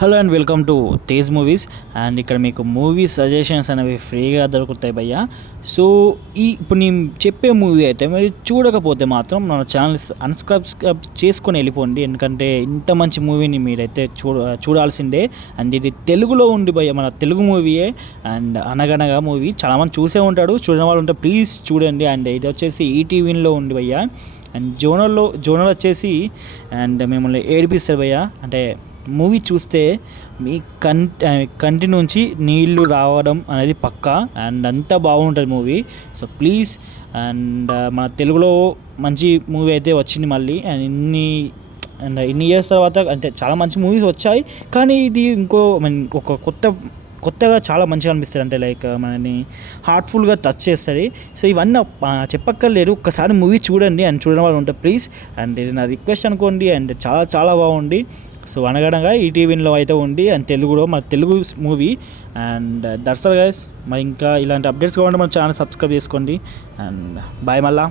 Hello and welcome to Tej movies. And ఇక్కడ మీకు movie suggestions అనేవి ఫ్రీగా దొరుకుతాయి భయ్య. సో ఇప్పుడు నేను చెప్పే మూవీ అయితే మీరు చూడకపోతే మాత్రం మన ఛానల్ అన్సబ్స్క్రైబ్ చేసుకొని వెళ్ళిపోండి, ఎందుకంటే ఇంత మంచి మూవీని మీరైతే చూడాల్సిందే. అండ్ ఇది తెలుగులో ఉంది భయ్య, మన తెలుగు మూవీయే. అండ్ అనగనగా మూవీ చాలామంది చూసే ఉంటాడు, చూడని వాళ్ళు ఉంటే ప్లీజ్ చూడండి. అండ్ ఇది వచ్చేసి ఈటీవీలో ఉంది భయ్య. అండ్ జోనల్ వచ్చేసి అండ్ మిమ్మల్ని ఏడిపిస్తారు భయ్య. అంటే మూవీ చూస్తే మీ కంటి నుంచి నీళ్లు రావడం అనేది పక్కా. అండ్ అంతా బాగుంటుంది మూవీ. So please. అండ్ మన తెలుగులో మంచి మూవీ అయితే వచ్చింది మళ్ళీ. అండ్ ఇన్ని ఇయర్స్ తర్వాత అంటే చాలా మంచి మూవీస్ వచ్చాయి, కానీ ఇది ఇంకో ఒక కొత్తగా చాలా మంచిగా అనిపిస్తుంది. అంటే లైక్ మనని హార్ట్ఫుల్గా టచ్ చేస్తుంది. సో ఇవన్నీ చెప్పక్కర్లేదు, ఒక్కసారి మూవీ చూడండి. అండ్ చూడడం వాళ్ళు ఉంటే ప్లీజ్. అండ్ ఇది నా రిక్వెస్ట్ అనుకోండి. అండ్ చాలా చాలా బాగుంది. సో అనగనగా ఈటీవీలో అయితే ఉంది. అండ్ తెలుగులో మన Telugu movie. And that's all guys. మరి ఇంకా ఇలాంటి అప్డేట్స్ కావాలంటే మన ఛానల్ సబ్స్క్రైబ్ చేసుకోండి. అండ్ బాయ్ మళ్ళా.